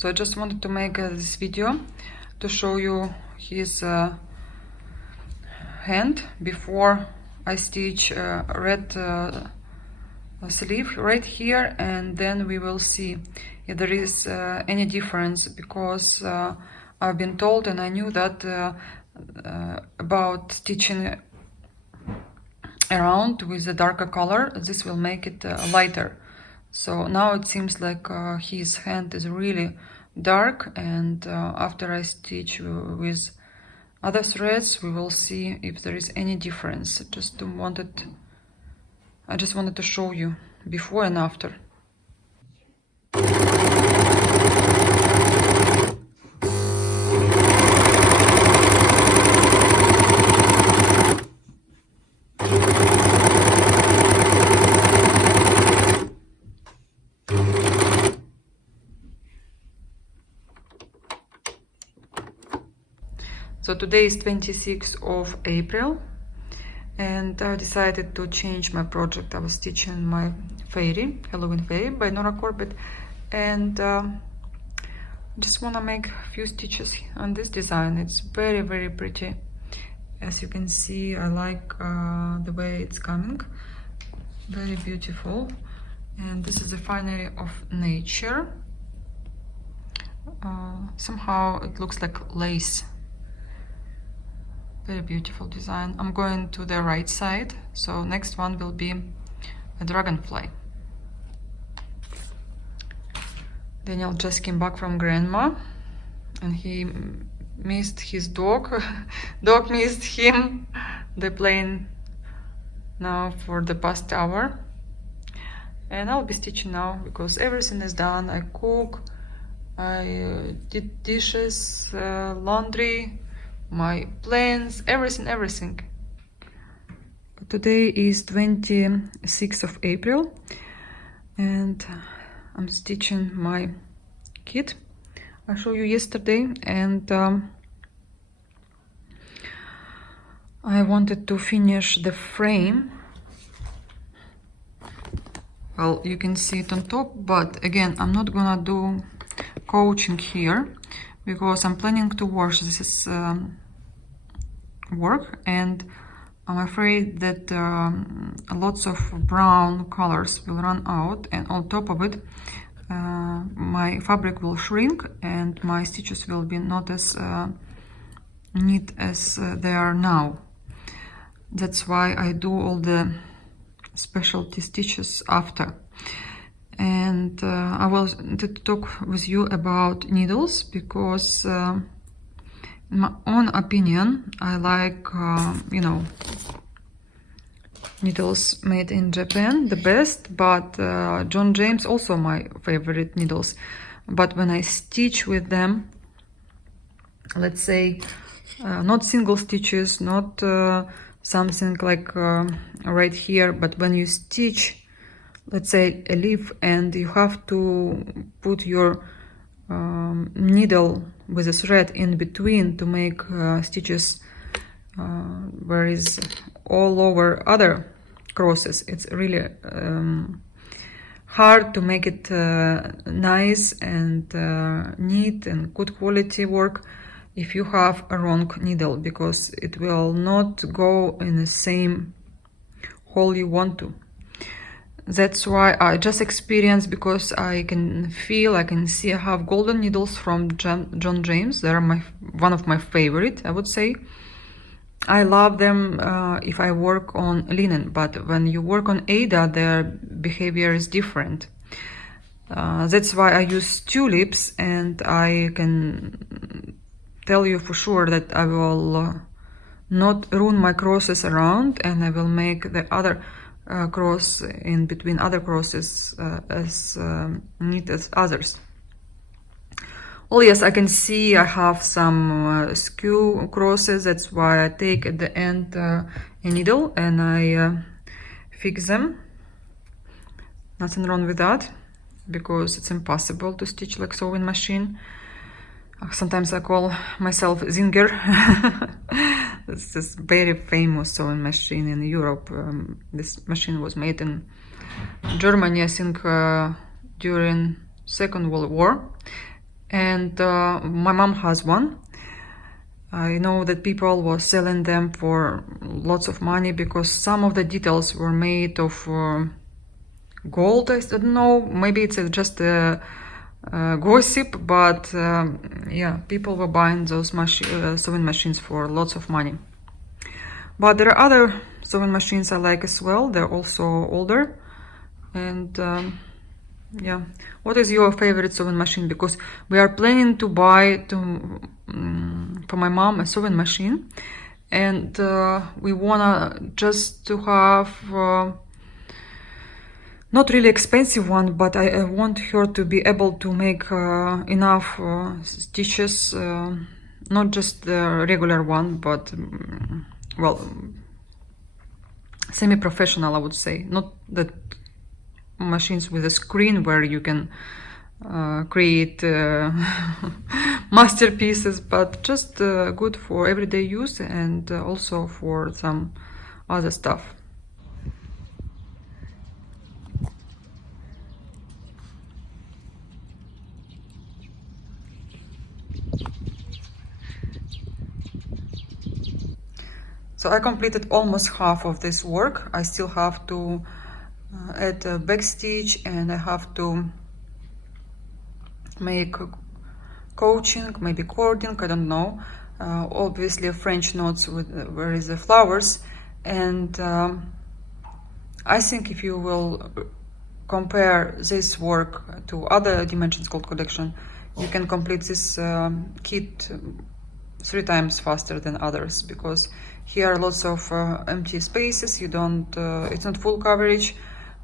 So I just wanted to make this video to show you his hand before I stitch red sleeve right here, and then we will see if there is any difference, because I've been told and I knew that about stitching around with a darker color, this will make it lighter. So now it seems like his hand is really dark, and after I stitch with other threads, we will see if there is any difference. I just wanted to show you before and after. So today is 26th of April, and I decided to change my project. I was stitching my fairy, Halloween Fairy by Nora Corbett, and just want to make a few stitches on this design. It's very, very pretty. As you can see, I like the way it's coming. Very beautiful. And this is the finery of nature. Somehow it looks like lace. Very beautiful design. I'm going to the right side, so next one will be a dragonfly. Daniel just came back from grandma, and he missed his dog. Dog missed him. They're playing now for the past hour, and I'll be stitching now because everything is done. I cook, I did dishes, laundry, my plans, everything. Today is 26th of April, and I'm stitching my kit I showed you yesterday, and I wanted to finish the frame. Well, you can see it on top, but again, I'm not gonna do coaching here because I'm planning to wash this work, and I'm afraid that lots of brown colors will run out, and on top of it my fabric will shrink and my stitches will be not as neat as they are now. That's why I do all the specialty stitches after. And I wanted to talk with you about needles because in my own opinion, I like, needles made in Japan the best, but John James also my favorite needles. But when I stitch with them, let's say not single stitches, not something like right here, but when you stitch, let's say a leaf, and you have to put your needle with a thread in between to make stitches where is all over other crosses. It's really hard to make it nice and neat and good quality work if you have a wrong needle, because it will not go in the same hole you want to. That's why I just experienced, because I can feel, I can see I have golden needles from John James. They're one of my favorite, I would say. I love them if I work on linen, but when you work on Ada, their behavior is different. That's why I use tulips, and I can tell you for sure that I will not ruin my crosses around, and I will make the other cross in between other crosses as neat as others. Well, yes, I can see I have some skew crosses. That's why I take at the end a needle and I fix them. Nothing wrong with that, because it's impossible to stitch like sewing machine. Sometimes I call myself Zinger. It's this very famous sewing machine in Europe. This machine was made in Germany, I think, during Second World War. and my mom has one. I know that people were selling them for lots of money because some of the details were made of gold. I don't know, maybe it's just a gossip, but yeah, people were buying those sewing machines for lots of money. But there are other sewing machines I like as well. They're also older. And yeah, what is your favorite sewing machine? Because we are planning to buy for my mom a sewing machine, and we wanna just to have not really expensive one, but I want her to be able to make enough stitches, not just the regular one, but well, semi-professional, I would say. Not that machines with a screen where you can create masterpieces, but just good for everyday use and also for some other stuff. So I completed almost half of this work. I still have to add a back stitch, and I have to make coaching, maybe cording, I don't know. Obviously French knots with where is the flowers, and I think if you will compare this work to other Dimensions Gold collection, you can complete this kit 3 times faster than others, because here are lots of empty spaces. You don't it's not full coverage,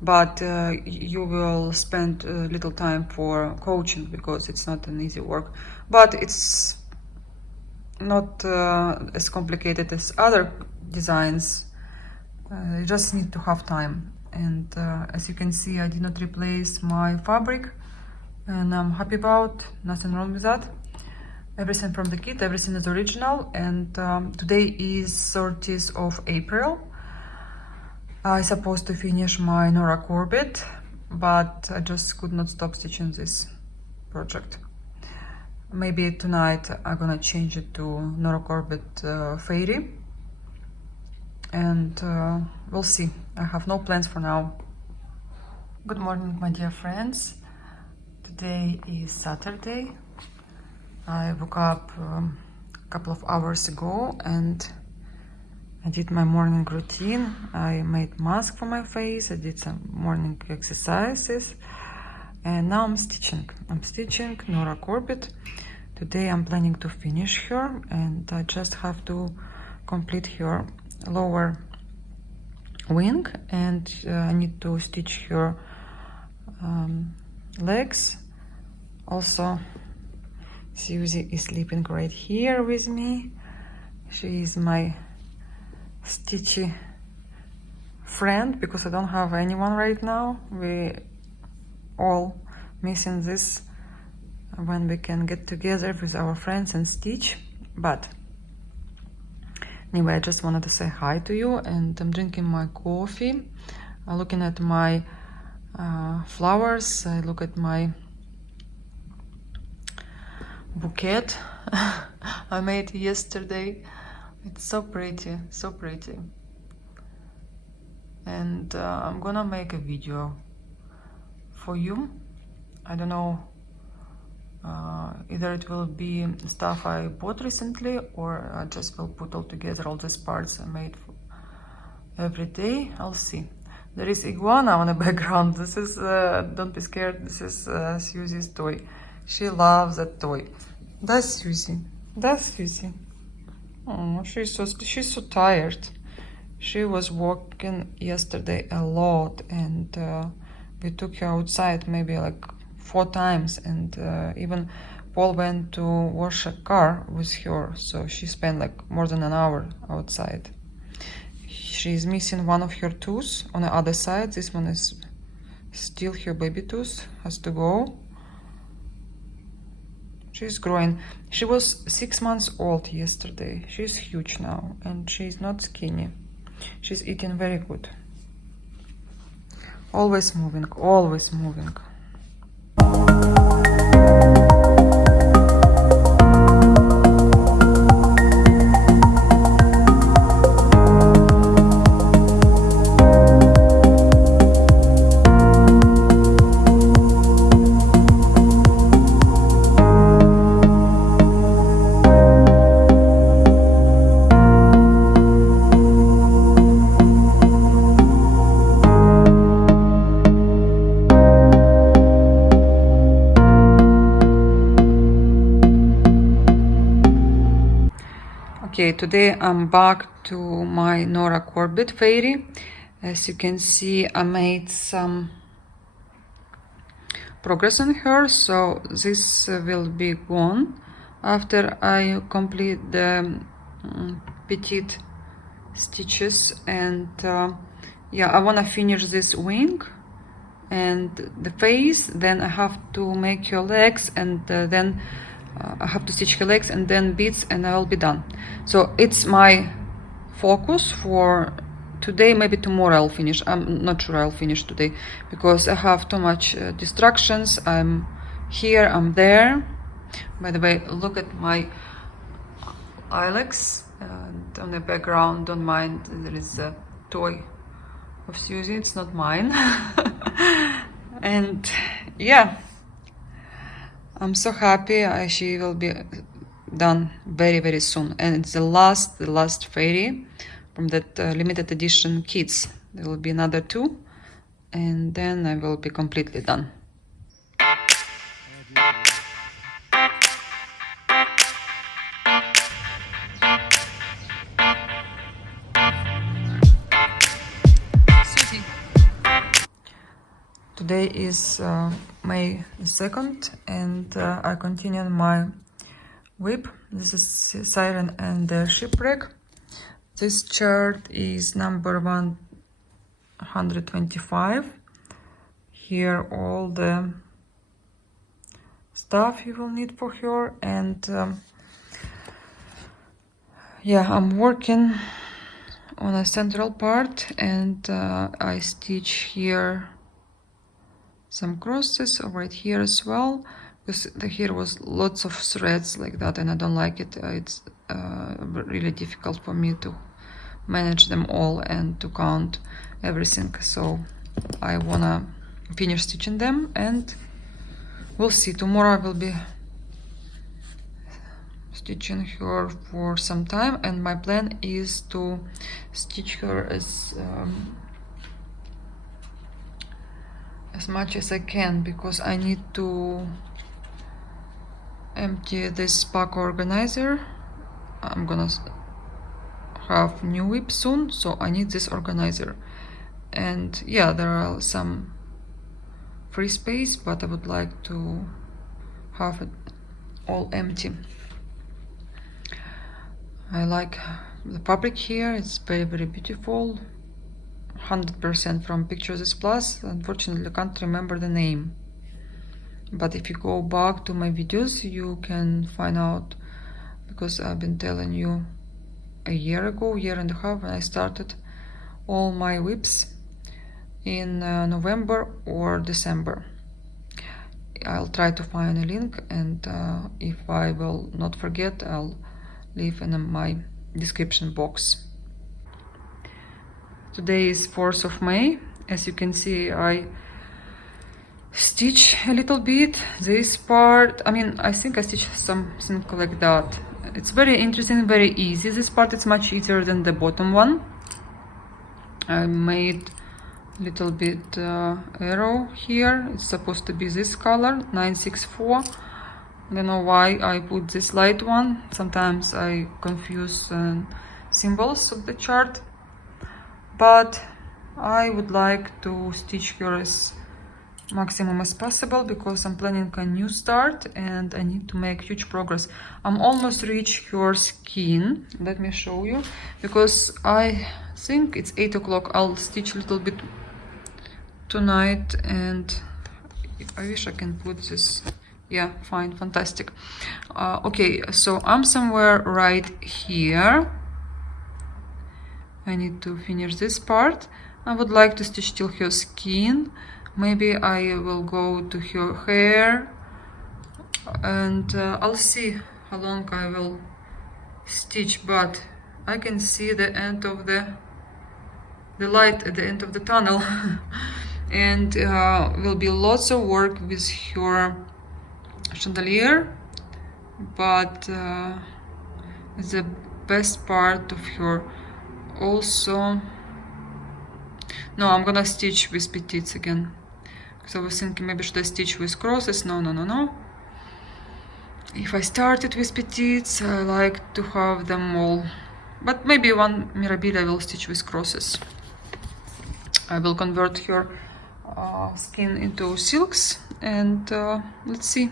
but you will spend little time for coaching because it's not an easy work, but it's not as complicated as other designs. You just need to have time. And as you can see, I did not replace my fabric, and I'm happy about, nothing wrong with that. Everything from the kit, everything is original. And today is 30th of April. I supposed to finish my Nora Corbett, but I just could not stop stitching this project. Maybe tonight I'm gonna change it to Nora Corbett Fairy, and we'll see. I have no plans for now. Good morning, my dear friends. Today is Saturday. I woke up a couple of hours ago and I did my morning routine. I made mask for my face, I did some morning exercises, and now I'm stitching. I'm stitching Nora Corbett. Today I'm planning to finish her, and I just have to complete her lower wing, and I need to stitch her legs. Also, Susie is sleeping right here with me. She is my stitchy friend because I don't have anyone right now. We all missing this when we can get together with our friends and stitch. But anyway, I just wanted to say hi to you, and I'm drinking my coffee, looking at my flowers. I look at my bouquet I made yesterday. It's so pretty, so pretty. And I'm gonna make a video for you. I don't know, either it will be stuff I bought recently, or I just will put all together all these parts I made for every day. I'll see. There is iguana on the background. This is don't be scared, this is Susie's toy. She loves that toy. That's Susie. That's Susie. Oh, she's so tired. She was walking yesterday a lot, and we took her outside maybe like 4 times, and even Paul went to wash a car with her, so she spent like more than an hour outside. She's missing one of her teeth on the other side. This one is still her baby tooth, has to go. She's growing. She was 6 months old yesterday. She's huge now, and she's not skinny. She's eating very good. Always moving, always moving. Okay, today I'm back to my Nora Corbett Fairy. As you can see, I made some progress on her, so this will be gone after I complete the petite stitches. And yeah, I want to finish this wing and the face, then I have to make her legs, and then I have to stitch her legs and then beads, and I will be done. So it's my focus for today. Maybe tomorrow I'll finish. I'm not sure I'll finish today because I have too much distractions. I'm here, I'm there. By the way, look at my Ilex, and on the background, don't mind, there is a toy of Susie, it's not mine. And yeah, I'm so happy. She will be done very, very soon, and it's the last fairy from that limited edition kits. There will be another 2, and then I will be completely done. Today is May 2nd, and I continue my whip. This is Siren and the Shipwreck. This chart is number 125. Here all the stuff you will need for her, and yeah, I'm working on a central part, and I stitch here some crosses right here as well, because here was lots of threads like that, and I don't like it. It's really difficult for me to manage them all and to count everything, so I wanna finish stitching them, and we'll see. Tomorrow I will be stitching her for some time, and my plan is to stitch her as much as I can, because I need to empty this pack organizer. I'm gonna have new whip soon, so I need this organizer. And yeah, there are some free space, but I would like to have it all empty. I like the fabric here, it's very, very beautiful. 100% from Pictures Plus. Unfortunately, I can't remember the name, but if you go back to my videos, you can find out, because I've been telling you a year and a half, when I started all my whips in November or December. I'll try to find a link, and if I will not forget, I'll leave in my description box. Today is 4th of May. As you can see, I stitch a little bit this part. I mean, I think I stitched something like that. It's very interesting, very easy. This part is much easier than the bottom one. I made a little bit arrow here. It's supposed to be this color, 964. I don't know why I put this light one. Sometimes I confuse symbols of the chart. But I would like to stitch her as maximum as possible, because I'm planning a new start and I need to make huge progress. I'm almost reached her skin. Let me show you, because I think it's 8 o'clock. I'll stitch a little bit tonight, and I wish I can put this. Yeah, fine, fantastic. Okay, so I'm somewhere right here. I need to finish this part. I would like to stitch till her skin. Maybe I will go to her hair, and I'll see how long I will stitch, but I can see the end of the light at the end of the tunnel. And will be lots of work with her chandelier, but it's the best part of her. Also, no, I'm gonna stitch with petites again, because I was thinking maybe should I stitch with crosses. No. If I started with petites, I like to have them all, but maybe one Mirabile I will stitch with crosses. I will convert her skin into silks, and let's see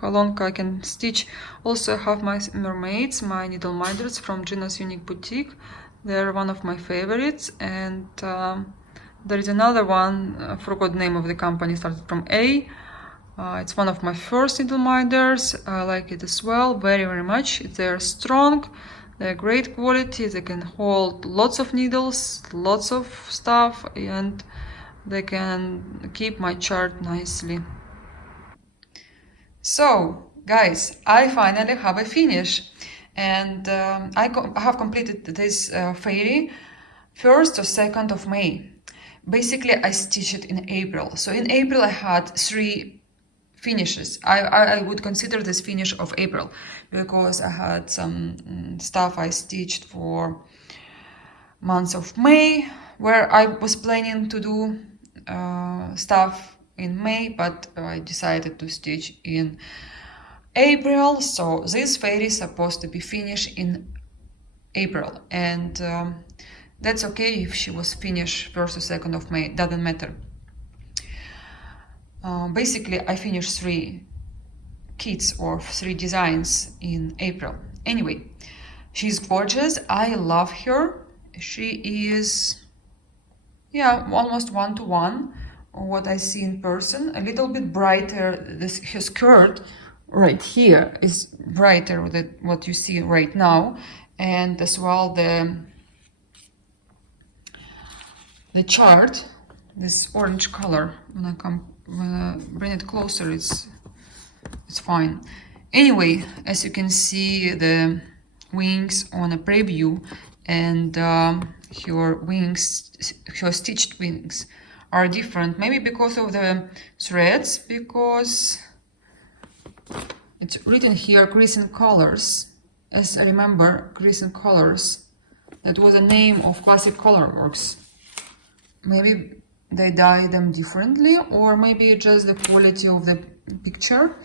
how long I can stitch. Also, I have my mermaids, my needle minders from Gina's Unique Boutique. They're one of my favorites, and there is another one, I forgot the name of the company, started from A. It's one of my first needle minders. I like it as well, very much. They're strong, they're great quality, they can hold lots of needles, lots of stuff, and they can keep my chart nicely. So, guys, I finally have a finish, and I have completed this fairy 1st or 2nd of May. Basically, I stitched it in April. So in April, I had 3 finishes. I would consider this finish of April because I had some stuff I stitched for months of May, where I was planning to do stuff in May, but I decided to stitch in April. So this fairy is supposed to be finished in April, and that's okay if she was finished 1st or 2nd of May, doesn't matter. Basically, I finished 3 kits or 3 designs in April. Anyway, she's gorgeous. I love her. She is, yeah, almost 1-to-1 what I see in person. A little bit brighter. Her skirt right here is brighter than what you see right now, and as well the chart, this orange color. When I bring it closer, it's fine. Anyway, as you can see, the wings on a preview, and her wings, her stitched wings are different. Maybe because of the threads, because it's written here Crescent Colors. As I remember, Crescent Colors, that was a name of classic colorworks. Maybe they dye them differently, or maybe just the quality of the picture.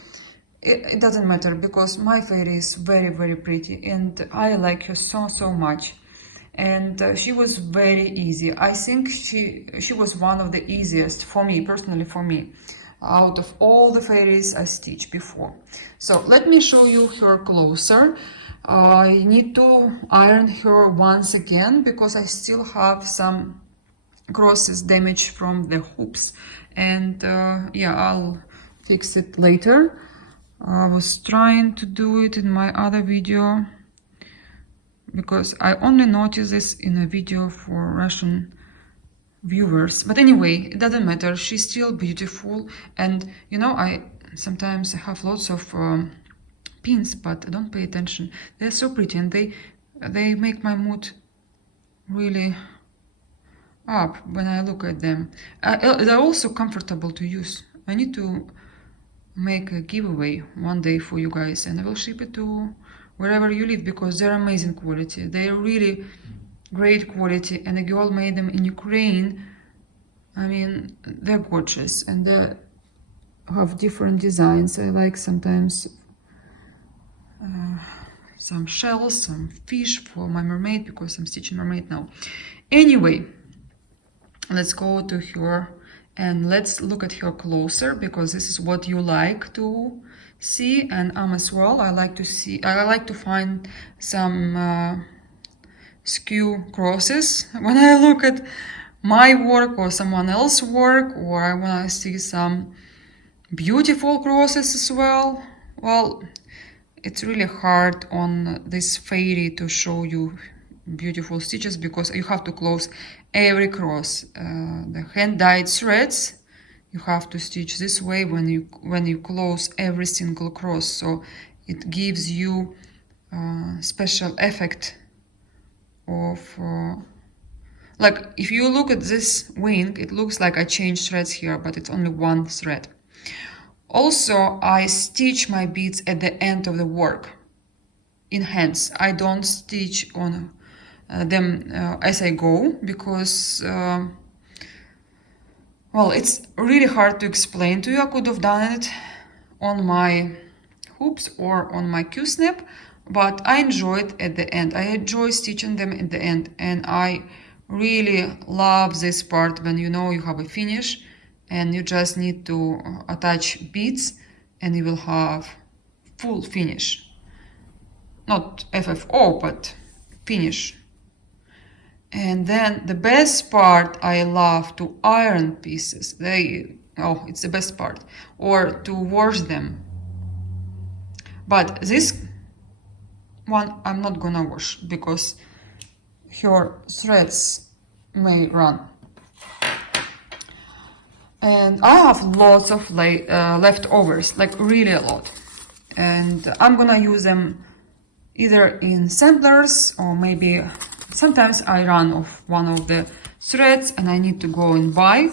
It doesn't matter, because my fairy is very pretty, and I like her so much. And she was very easy. I think she was one of the easiest for me, personally for me, out of all the fairies I stitched before. So let me show you her closer. I need to iron her once again, because I still have some crosses damage from the hoops, and yeah, I'll fix it later. I was trying to do it in my other video, because I only noticed this in a video for Russian viewers. But anyway, it doesn't matter, she's still beautiful. And you know, I sometimes have lots of pins, but I don't pay attention. They're so pretty, and they make my mood really up when I look at them. They're also comfortable to use. I need to make a giveaway one day for you guys, and I will ship it to wherever you live, because they're amazing quality. They're really great quality, and the girl made them in Ukraine. I mean, they're gorgeous, and they have different designs. I like sometimes some shells, some fish for my mermaid, because I'm stitching mermaid now. Anyway, let's go to her and let's look at her closer, because this is what you like to see, and as well. I like to find some skew crosses when I look at my work or someone else's work, or I want to see some beautiful crosses as well. Well, it's really hard on this fairy to show you beautiful stitches, because you have to close every cross. The hand-dyed threads, you have to stitch this way when you close every single cross, so it gives you special effect of like, if you look at this wing, it looks like I changed threads here, but it's only one thread. Also, I stitch my beads at the end of the work in hands. I don't stitch on them as I go, because well, it's really hard to explain to you. I could have done it on my hoops or on my Q-snap, but I enjoy it at the end. I enjoy stitching them at the end, and I really love this part when you know you have a finish and you just need to attach beads and you will have full finish. Not FFO, but finish. And then the best part, I love to iron pieces. It's the best part. Or to wash them. But this one I'm not gonna wash because her threads may run. And I have lots of leftovers, like really a lot. And I'm gonna use them either in samplers or maybe sometimes I run off one of the threads and I need to go and buy.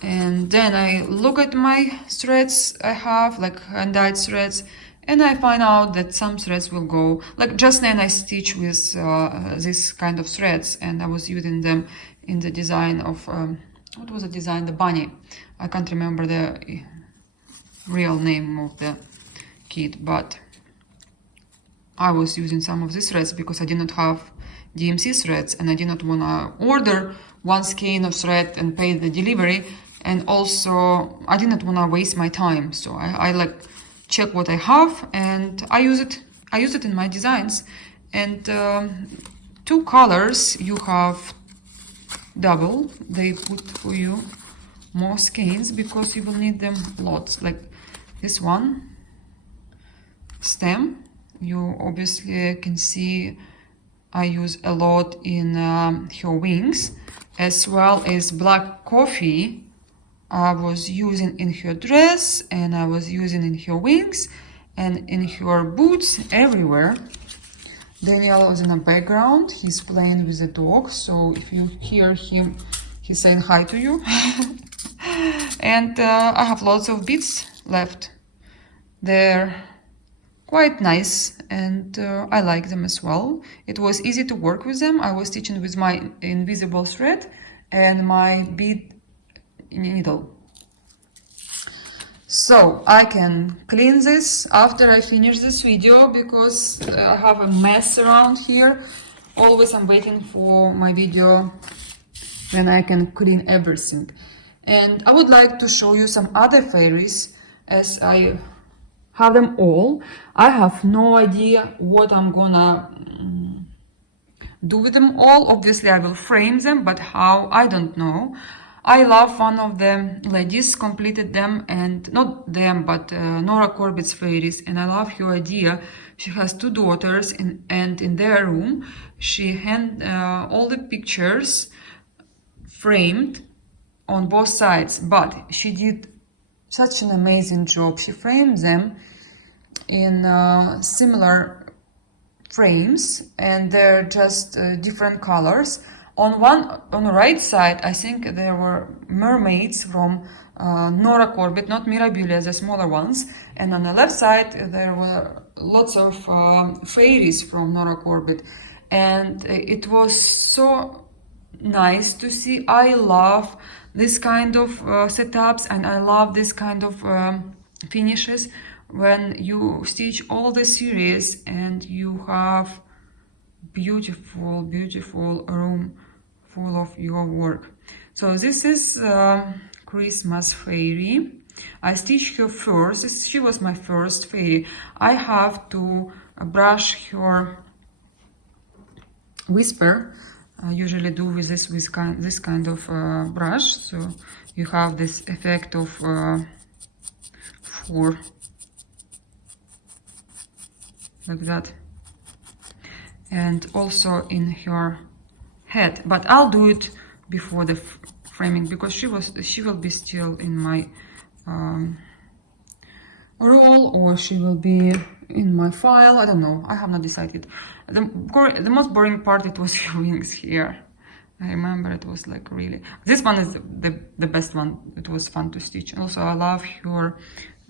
And then I look at my threads I have, like hand-dyed threads, and I find out that some threads will go, like just then I stitch with this kind of threads, and I was using them in the design of, what was the design? The bunny. I can't remember the real name of the kit, but I was using some of these threads because I did not have DMC threads and I did not want to order one skein of thread and pay the delivery, and also I did not want to waste my time, so I like check what I have and I use it in my designs. And 2 colors you have double, they put for you more skeins because you will need them lots, like this one stem. You obviously can see I use a lot in her wings, as well as black coffee I was using in her dress, and I was using in her wings and in her boots, everywhere. Daniel is in the background, he's playing with the dog, so if you hear him, he's saying hi to you. And I have lots of beads left. They're quite nice and I like them as well. It was easy to work with them. I was stitching with my invisible thread and my bead needle. So I can clean this after I finish this video because I have a mess around here. Always I'm waiting for my video when I can clean everything. And I would like to show you some other fairies as I have them all. I have no idea what I'm gonna do with them all. Obviously I will frame them, but how, I don't know. I love one of the ladies completed them, and not them, but Nora Corbett's fairies, and I love her idea. She has 2 daughters and in their room she had all the pictures framed on both sides, but she did such an amazing job. She framed them in similar frames, and they're just different colors. On the right side, I think there were mermaids from Nora Corbett, not Mirabilia, the smaller ones. And on the left side, there were lots of fairies from Nora Corbett. And it was so nice to see. I love this kind of setups, and I love this kind of finishes when you stitch all the series and you have beautiful room full of your work. So this is Christmas fairy. I stitched her first. She was my first fairy. I have to brush her whisper. I usually do with this kind of brush, so you have this effect of 4 like that. And also in her head, but I'll do it before the framing because she will be still in my roll, or she will be in my file. I don't know, I have not decided. The most boring part, it was her wings here. I remember it was like really, this one is the best one. It was fun to stitch. Also I love her,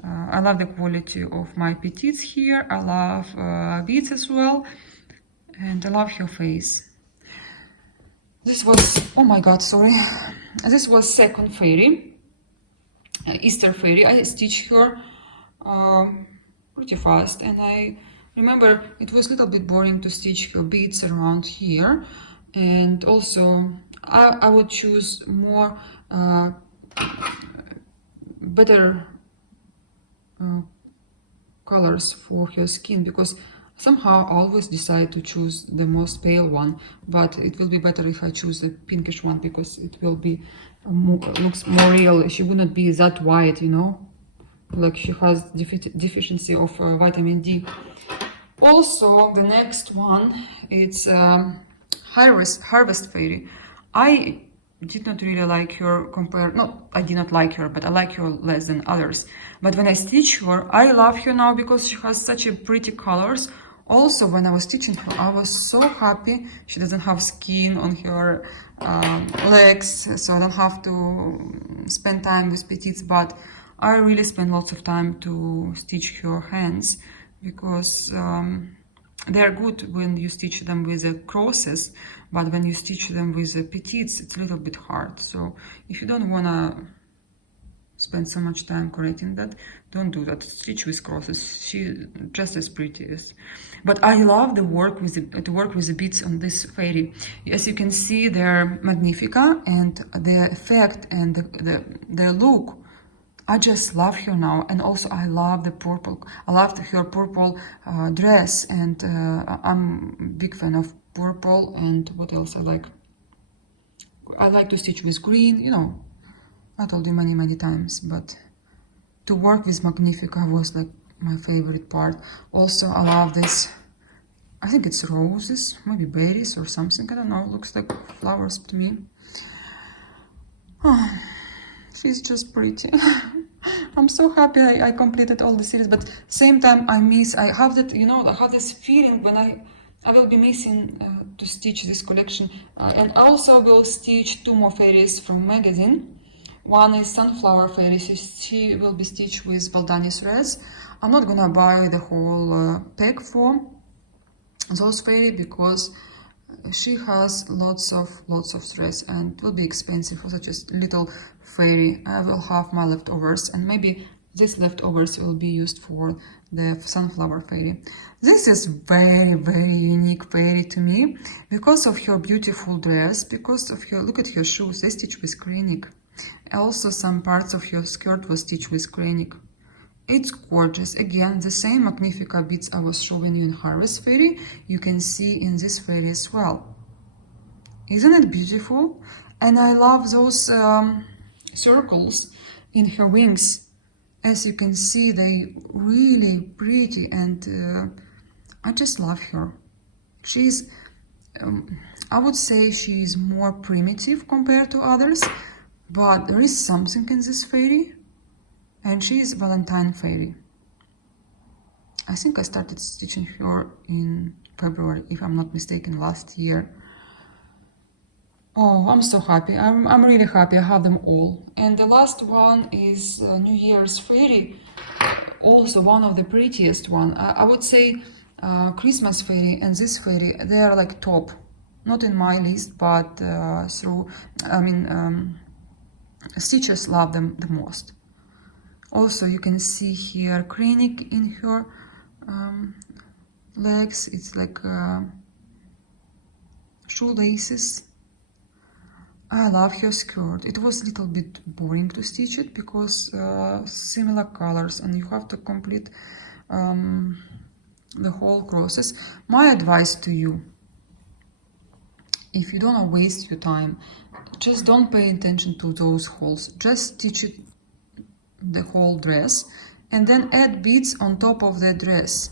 I love the quality of my petites here. I love beads as well. And I love her face. This was, oh my god, sorry. This was second fairy, Easter fairy. I stitched her pretty fast. And I remember it was a little bit boring to stitch her beads around here. And also I would choose more better colors for her skin, because somehow I always decide to choose the most pale one, but it will be better if I choose the pinkish one, because it will be looks more real. She would not be that white, you know, like she has deficiency of vitamin D. Also, the next one, it's Harvest Fairy. I did not really like her compared, not I did not like her, but I like her less than others. But when I stitch her, I love her now because she has such a pretty colors. Also, when I was stitching her, I was so happy. She doesn't have skin on her legs, so I don't have to spend time with petites, but I really spend lots of time to stitch her hands, because they are good when you stitch them with the crosses, but when you stitch them with the petites, it's a little bit hard. So if you don't want to spend so much time correcting that, don't do that. Stitch with crosses. She just as pretty as. But I love the work with to work with the beads on this fairy. As you can see, they're magnifica, and the effect and the look, I just love her now. And also I love the purple. I loved her purple dress, and I'm a big fan of purple. And what else I like? I like to stitch with green, you know. I told you many times, but to work with Magnifica was like my favorite part. Also, I love this. I think it's roses, maybe berries or something. I don't know. Looks like flowers to me. Oh, she's just pretty. I'm so happy I completed all the series, but same time I have that, you know, I have this feeling when I will be missing to stitch this collection. And also will stitch 2 more fairies from magazine. One is Sunflower Fairy. She will be stitched with Valentine threads. I'm not gonna buy the whole pack for those fairy, because she has lots of threads and it will be expensive for such a little fairy. I will have my leftovers, and maybe these leftovers will be used for the Sunflower Fairy. This is very unique fairy to me because of her beautiful dress, because of her, look at her shoes, they stitch with Kreinik. Also, some parts of her skirt was stitched with Kreinik. It's gorgeous. Again, the same Magnifica beads I was showing you in Harvest Fairy, you can see in this fairy as well. Isn't it beautiful? And I love those circles in her wings. As you can see, they really pretty, and I just love her. She's, I would say she is more primitive compared to others, but there is something in this fairy, and she is Valentine Fairy. I think I started stitching her in February, if I'm not mistaken, last year. Oh, I'm so happy. I'm really happy. I have them all. And the last one is New Year's Fairy, also one of the prettiest one. I would say Christmas Fairy and this fairy, they are like top. Not in my list, but stitchers love them the most. Also, you can see here Kreinik in her legs. It's like shoelaces. I love her skirt. It was a little bit boring to stitch it because similar colors, and you have to complete the whole process. My advice to you, if you don't want to waste your time, just don't pay attention to those holes. Just stitch it, the whole dress, and then add beads on top of the dress.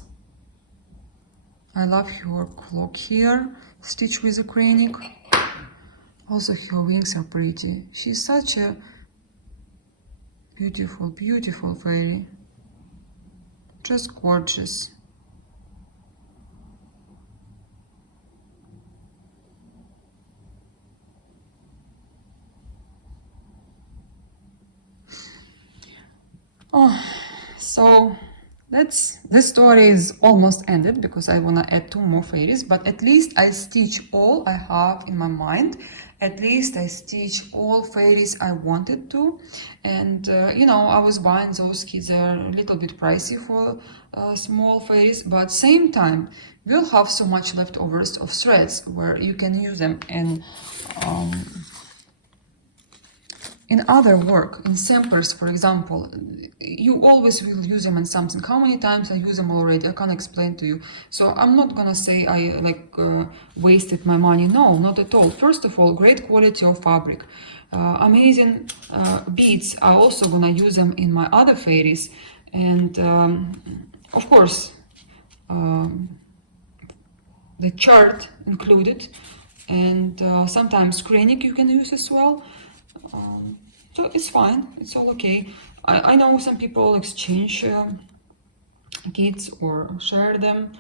I love her cloak here, stitched with a Kreinik. Also, her wings are pretty. She's such a beautiful fairy. Just gorgeous. Oh, so this story is almost ended because I want to add 2 more fairies, but at least I stitch all I have in my mind. At least I stitch all fairies I wanted to. And you know, I was buying those kits, they're a little bit pricey for small fairies, but same time we'll have so much leftovers of threads where you can use them in other work, in samples, for example. You always will use them in something. How many times I use them already, I can't explain to you. So I'm not gonna say I wasted my money. No, not at all. First of all, great quality of fabric, amazing beads. I'm also gonna use them in my other fairies, and of course the chart included, and sometimes screening you can use as well. So it's fine, it's all okay. I know some people exchange kits or share them.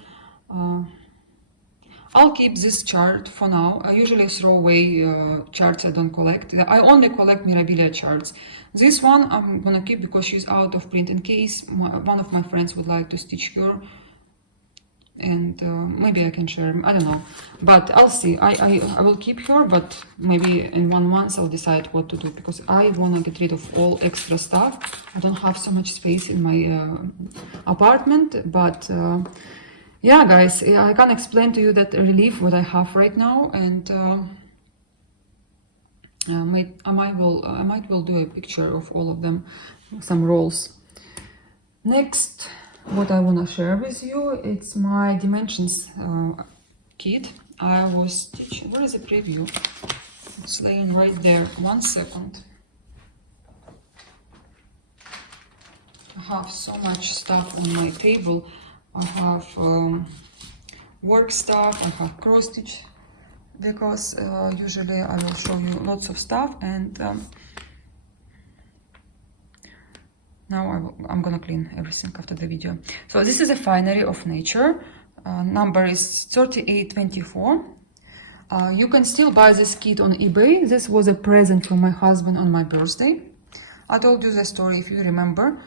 I'll keep this chart for now. I usually throw away charts I don't collect. I only collect Mirabilia charts. This one I'm gonna keep because she's out of print in case one of my friends would like to stitch her. And maybe I can share, I don't know, but I'll see. I will keep her, but maybe in 1 month I'll decide what to do, because I want to get rid of all extra stuff. I don't have so much space in my apartment, but yeah, guys, I can't explain to you that relief what I have right now, and I might will do a picture of all of them, some rolls. Next, what I want to share with you, it's my dimensions kit. I was stitching. Where is the preview? It's laying right there. 1 second. I have so much stuff on my table. I have work stuff. I have cross stitch, because usually I will show you lots of stuff, and now I'm gonna clean everything after the video. So this is a finery of nature. Number is 3824. You can still buy this kit on eBay. This was a present from my husband on my birthday. I told you the story if you remember.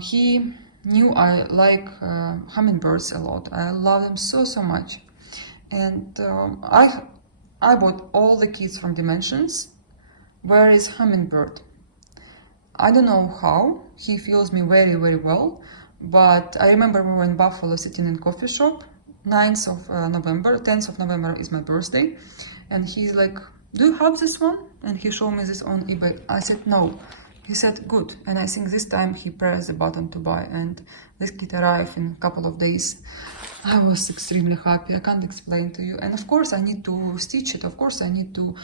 He knew I like hummingbirds a lot. I love them so much. And I bought all the kits from Dimensions. Where is hummingbird? I don't know how. He feels me very well, but I remember we were in Buffalo sitting in coffee shop, 9th of November, 10th of November is my birthday, and he's like, do you have this one? And he showed me this on eBay. I said no. He said good, and I think this time he pressed the button to buy, and this kit arrived in a couple of days. I was extremely happy. I can't explain to you. And of course I need to stitch it. Of course I need to,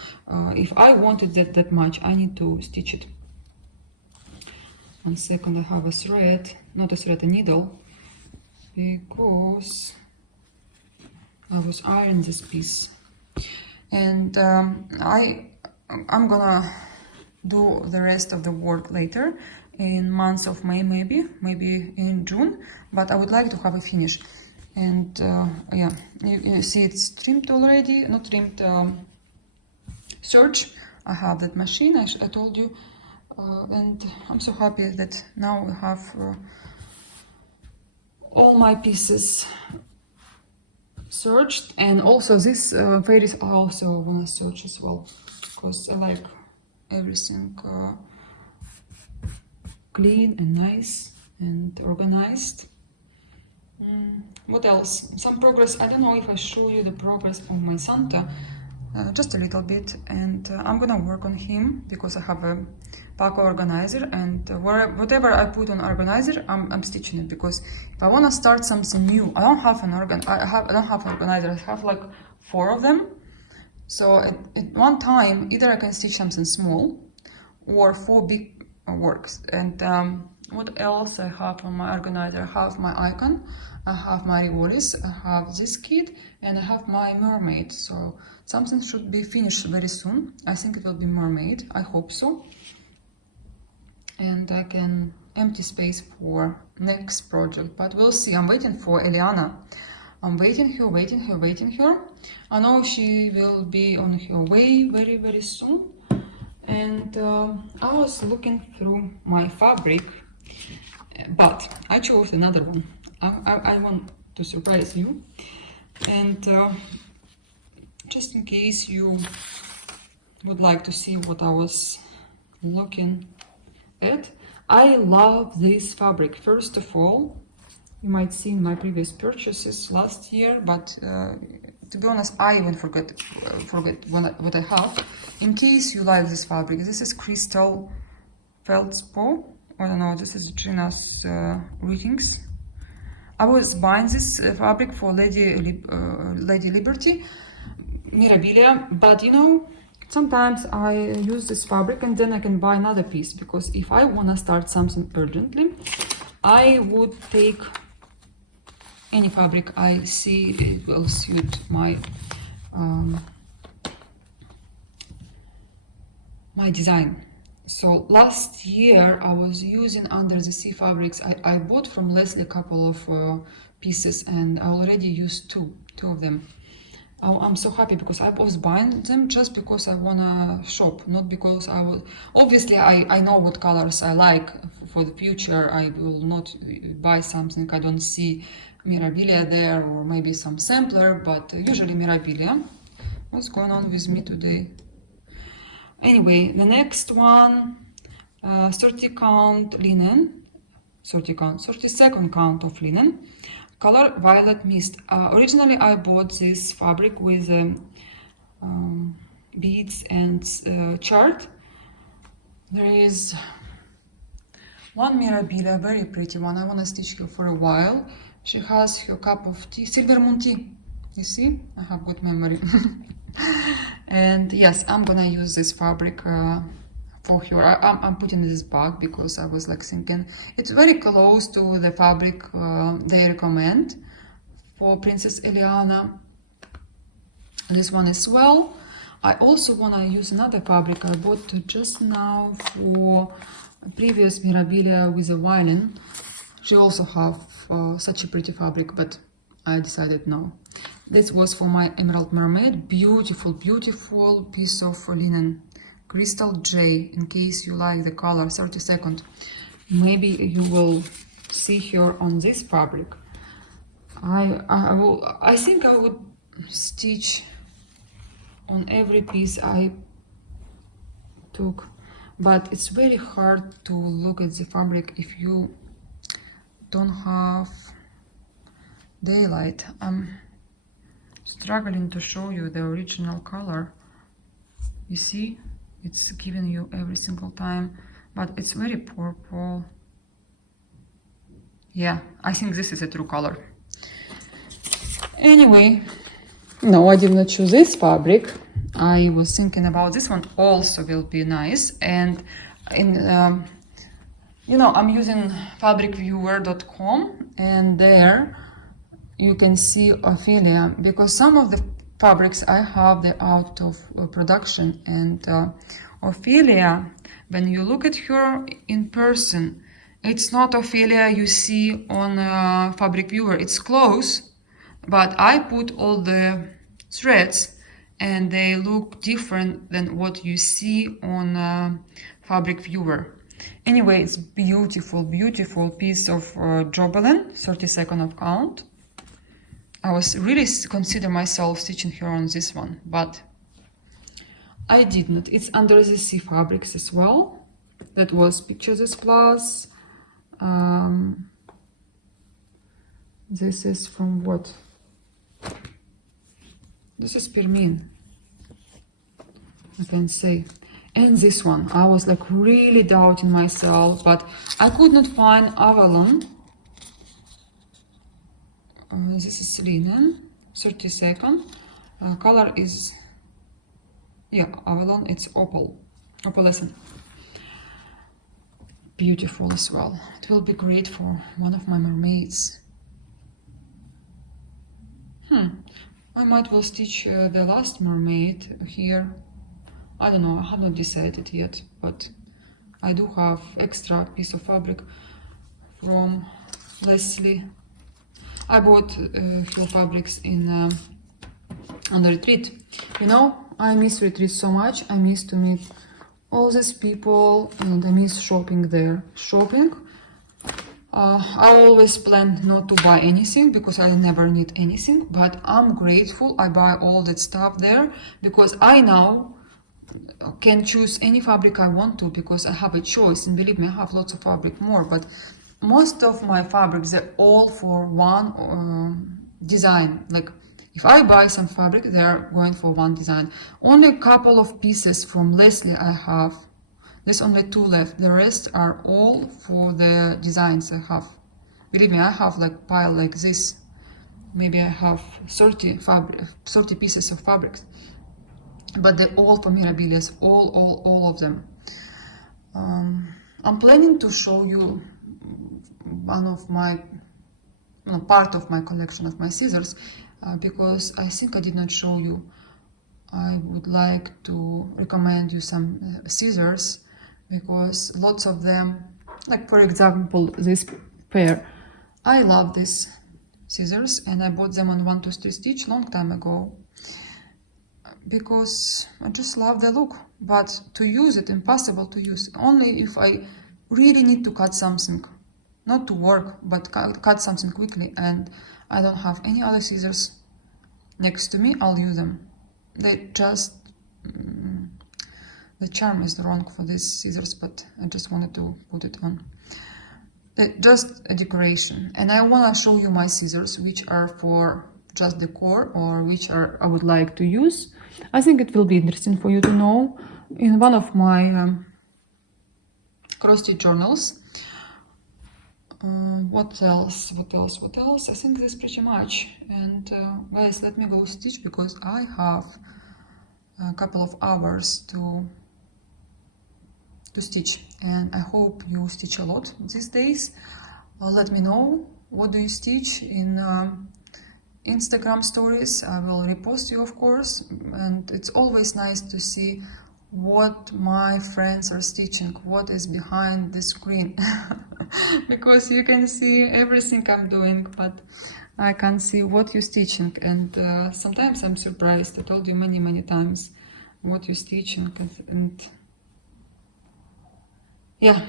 if I wanted that much, I need to stitch it. 1 second, I have a thread, not a thread, a needle, because I was ironing this piece. And I'm gonna do the rest of the work later, in month of May, maybe in June, but I would like to have a finish. And yeah, you see it's trimmed already, not trimmed, serge. I have that machine, I told you. And I'm so happy that now we have all my pieces serged, and also this fairies I also wanna serge as well, because I like everything clean and nice and organized. What else? Some progress. I don't know if I show you the progress of my Santa, just a little bit, and I'm gonna work on him because I have a Paco organizer, and whatever I put on organizer, I'm stitching it, because if I want to start something new, I don't have an organizer. I have like 4 of them. So at one time, either I can stitch something small or 4 big works. And what else I have on my organizer? I have my icon, I have my Rigolis, I have this kit, and I have my mermaid. So something should be finished very soon. I think it will be mermaid. I hope so. And I can empty space for next project, but we'll see. I'm waiting for Eliana. I'm waiting her. I know she will be on her way very soon. And I was looking through my fabric, but I chose another one. I want to surprise you, and just in case you would like to see what I was looking at, I love this fabric. First of all, you might see in my previous purchases last year, but to be honest, I even forget what I have. In case you like this fabric, this is Crystal Feldspar. I don't know, this is Gina's Greetings. I was buying this fabric for Lady Liberty, Mirabilia, but you know, sometimes I use this fabric and then I can buy another piece, because if I want to start something urgently, I would take any fabric I see it will suit my my design. So last year I was using Under the Sea fabrics. I bought from Leslie a couple of pieces, and I already used two of them. I'm so happy because I was buying them just because I wanna shop, not because I will. Obviously, I know what colors I like for the future. I will not buy something I don't see Mirabilia there, or maybe some sampler, but usually Mirabilia. What's going on with me today? Anyway, the next one, 30 count linen, 32nd count of linen, color Violet Mist. Originally I bought this fabric with beads and chart. There is one Mirabilia, very pretty one. I want to stitch her for a while. She has her cup of tea, silver moon tea. You see, I have good memory. And yes, I'm gonna use this fabric for her. I'm putting this bag because I was like thinking it's very close to the fabric they recommend for Princess Eliana. This one as well. I also want to use another fabric I bought just now for previous Mirabilia with a violin. She also have such a pretty fabric, but I decided no. This was for my Emerald Mermaid. Beautiful, beautiful piece of linen. Crystal J, in case you like the color, 32nd. Maybe you will see her on this fabric. I think I would stitch on every piece I took, but it's very hard to look at the fabric if you don't have daylight. I'm struggling to show you the original color. You see, it's giving you every single time, but it's very purple. Yeah, I think this is a true color. Anyway, no, I did not choose this fabric. I was thinking about this one also will be nice, and in you know, I'm using fabricviewer.com, and there you can see Ophelia, because some of the fabrics I have, they're out of production, and Ophelia, when you look at her in person, it's not Ophelia you see on Fabric Viewer. It's close, but I put all the threads and they look different than what you see on Fabric Viewer. Anyway, it's beautiful, beautiful piece of Jobelin, 32nd of count. I was really consider myself stitching her on this one, but I did not. It's Under the Sea fabrics as well. That was Pictures Plus. This is from what? This is Permin, I can say. And this one, I was like really doubting myself, but I could not find Avalon. This is linen, 32nd. Color is, yeah, Avalon. It's opalescent. Beautiful as well. It will be great for one of my mermaids. I might well stitch the last mermaid here. I don't know, I have not decided yet, but I do have extra piece of fabric from Leslie. I bought her fabrics in on the retreat. You know, I miss retreat so much. I miss to meet all these people, and I miss shopping there. Shopping, I always plan not to buy anything because I never need anything, but I'm grateful I buy all that stuff there because I now can choose any fabric I want to because I have a choice, and believe me, I have lots of fabric more, but most of my fabrics, they're all for one design. Like if I buy some fabric, they're going for one design. Only a couple of pieces from Leslie I have. There's only 2 left. The rest are all for the designs I have. Believe me, I have like pile like this. Maybe I have 30 pieces of fabrics. But they're all for Mirabilias, all of them. I'm planning to show you one of my, part of my collection of my scissors, because I think I did not show you. I would like to recommend you some scissors, because lots of them, like for example this pair, I love these scissors and I bought them on 1 2 3 Stitch long time ago because I just love the look, but to use it, impossible to use, only if I really need to cut something, not to work, but cut something quickly, and I don't have any other scissors next to me, I'll use them. They just the charm is wrong for these scissors, but I just wanted to put it on. Just a decoration. And I want to show you my scissors, which are for just decor or which are I would like to use. I think it will be interesting for you to know. In one of my cross-stitch journals. What else? I think that's pretty much. And guys, let me go stitch because I have a couple of hours to stitch, and I hope you stitch a lot these days. Let me know what do you stitch in Instagram stories. I will repost you, of course, and it's always nice to see what my friends are stitching, what is behind the screen because you can see everything I'm doing, but I can't see what you're stitching, and sometimes I'm surprised. I told you many times what you're stitching, and yeah.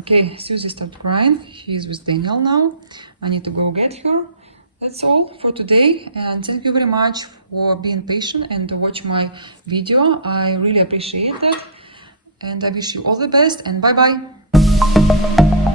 Okay, Susie stopped crying. She's with Daniel now. I need to go get her. That's all for today, and thank you very much for being patient and to watch my video. I really appreciate that, and I wish you all the best, and bye bye.